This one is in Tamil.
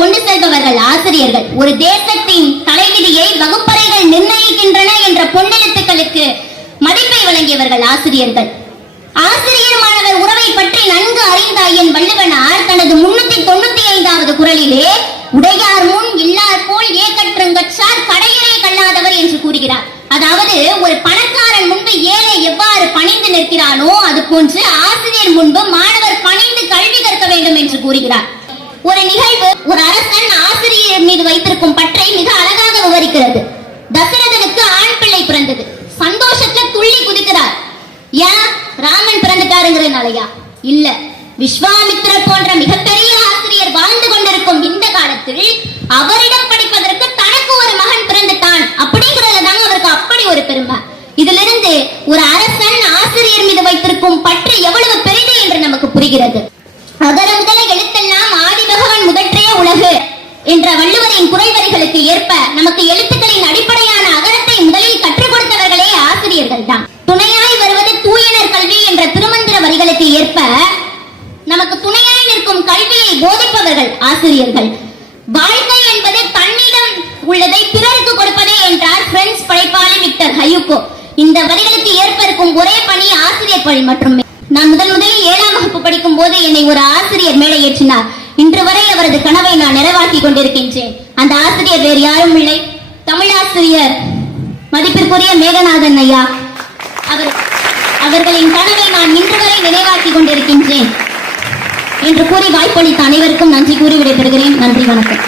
கொண்டு செல்பவர்கள் ஆசிரியர்கள். ஒரு தேசத்தின் தலைவிதியை வகுப்பறைகள் நிர்ணயிக்கின்றன என்ற பொன்னெழுத்துக்களுக்கு மதிப்பை வழங்கியவர்கள் ஆசிரியர்கள். ஆசிரியர் மாணவர் உறவை பற்றி நன்கு அறிந்த ஐயன் வள்ளுவனார் தனது 395வது குறளிலே உடையார் முன் இல்லார் போல் ஏகற்றங்கச்சார் கடையிலே கல்லாதவர் என்று கூறுகிறார். அதாவது ஒரு பணக்காரன் முன்பு ஏழை எவ்வாறு பணிந்து நிற்கிறானோ அது போன்று ஆசிரியர் முன்பு மாணவர் பணிந்து கல்வி கற்க வேண்டும் என்று கூறுகிறார். ஒரு நிகழ்வு ஒரு அரசன் ஆசிரியர் மீது வைத்திருக்கும் பற்றை மிக அழகாக விவரிக்கிறது. தசரதனுக்கு ஆண் பிள்ளை பிறந்தது. சந்தோஷத்துல துள்ளி குதிக்கிறார். ஏன்? ராமன் பிறந்துட்டாருங்கிறனாலயா? இல்ல, விஸ்வாமித்திரர் போன்ற மிகப்பெரிய ஆசிரியர் வாழ்ந்து கொண்டிருக்கும் இந்த காலத்தில் அவரிடம் படிப்பதற்கு தனக்கு ஒரு மகன் பிறந்துட்டான் அப்படிங்கிறதுல தாங்க அவருக்கு அப்படி ஒரு பெருமை. இதிலிருந்து ஒரு அரசன் ஆசிரியர் மீது வைத்திருக்கும் பற்று எவ்வளவு பெரிது என்று நமக்கு புரிகிறது. அகர முதல எழுத்தெல்லாம் ஆதி பகவான் முதற்றே உலகு என்ற வள்ளுவரின் குறைவரிகளுக்கு ஏற்ப நமக்கு எழுத்துக்களின் அடிப்படையான அகரத்தை முதலில் கற்றுக் கொடுத்தவர்களே ஆசிரியர்கள் தான். துணையாய் வருவது தூயனர் கல்வி என்ற திருமந்திர வரிகளுக்கு ஏற்ப நமக்கு துணையாய் நிற்கும் கல்வியை போதிப்பவர்கள் ஆசிரியர்கள். வாழ்க்கை என்பது தன்னிடம் உள்ளதை பிறருக்கு கொடுப்பதே என்றார் பிரெஞ்சு படைப்பாளி விக்டர் ஹயூகோ. இந்த வரிகளுக்கு ஏற்ப இருக்கும் ஒரே பணி ஆசிரியர் பணி மட்டுமே. நான் முதலில் 7ஆம் வகுப்பு படிக்கும் போது என்னை ஒரு ஆசிரியர் மேடை ஏற்றினார். இன்று வரை அவரது கனவை நான் நிறைவாக்கி கொண்டிருக்கின்றேன். அந்த ஆசிரியர் வேறு யாரும் இல்லை, தமிழாசிரியர் மதிப்பிற்குரிய மேகநாதன் ஐயா. அவர்களின் கனவை நான் இன்று வரை நினைவாக்கி கொண்டிருக்கின்றேன் என்று கூறி வாய்ப்பளித்த அனைவருக்கும் நன்றி கூறி விடைபெறுகிறேன். நன்றி, வணக்கம்.